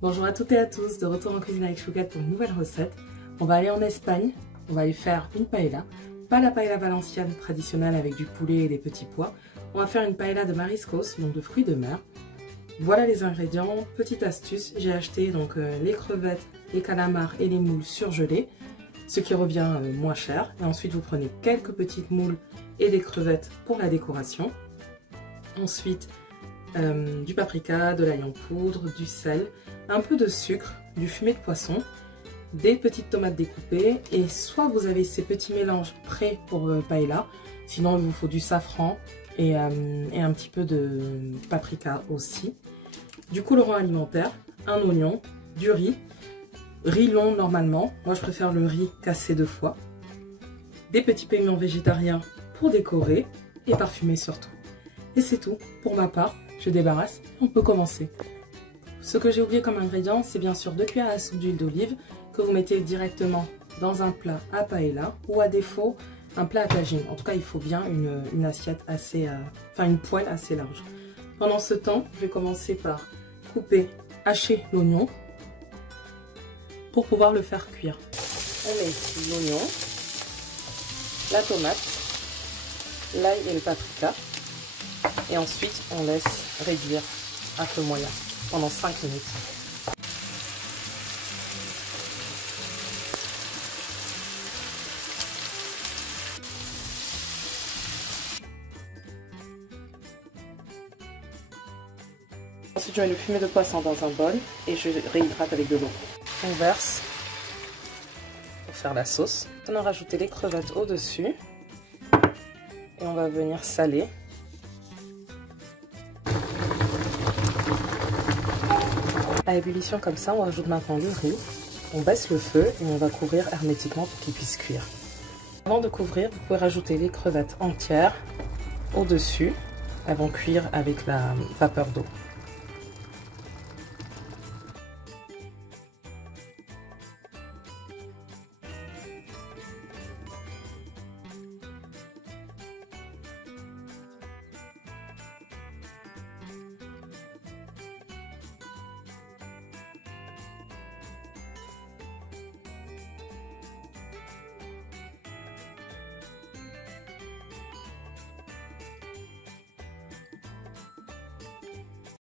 Bonjour à toutes et à tous, de retour en cuisine avec Chouquette pour une nouvelle recette. On va aller en Espagne, on va aller faire une paella. Pas la paella valenciane traditionnelle avec du poulet et des petits pois. On va faire une paella de mariscos, donc de fruits de mer. Voilà les ingrédients. Petite astuce, j'ai acheté donc les crevettes, les calamars et les moules surgelés, ce qui revient moins cher. Et ensuite vous prenez quelques petites moules et des crevettes pour la décoration. Ensuite du paprika, de l'ail en poudre, du sel, un peu de sucre, du fumet de poisson, des petites tomates découpées, et soit vous avez ces petits mélanges prêts pour paella, sinon il vous faut du safran et un petit peu de paprika aussi, du colorant alimentaire, un oignon, du riz long normalement, moi je préfère le riz cassé 2 fois, des petits piments végétariens pour décorer et parfumer surtout. Et c'est tout pour ma part, je débarrasse, on peut commencer. Ce que j'ai oublié comme ingrédient, c'est bien sûr 2 cuillères à soupe d'huile d'olive que vous mettez directement dans un plat à paella ou à défaut un plat à tagine. En tout cas, il faut bien une assiette assez, une poêle assez large. Pendant ce temps, je vais commencer par hacher l'oignon pour pouvoir le faire cuire. On met l'oignon, la tomate, l'ail et le paprika et ensuite on laisse réduire à feu moyen pendant 5 minutes. Ensuite je mets le fumet de poisson dans un bol et je réhydrate avec de l'eau. On verse pour faire la sauce. On a rajouté les crevettes au-dessus et on va venir saler. À ébullition comme ça, on rajoute maintenant le riz, on baisse le feu et on va couvrir hermétiquement pour qu'il puisse cuire. Avant de couvrir, vous pouvez rajouter les crevettes entières au-dessus. Elles vont cuire avec la vapeur d'eau.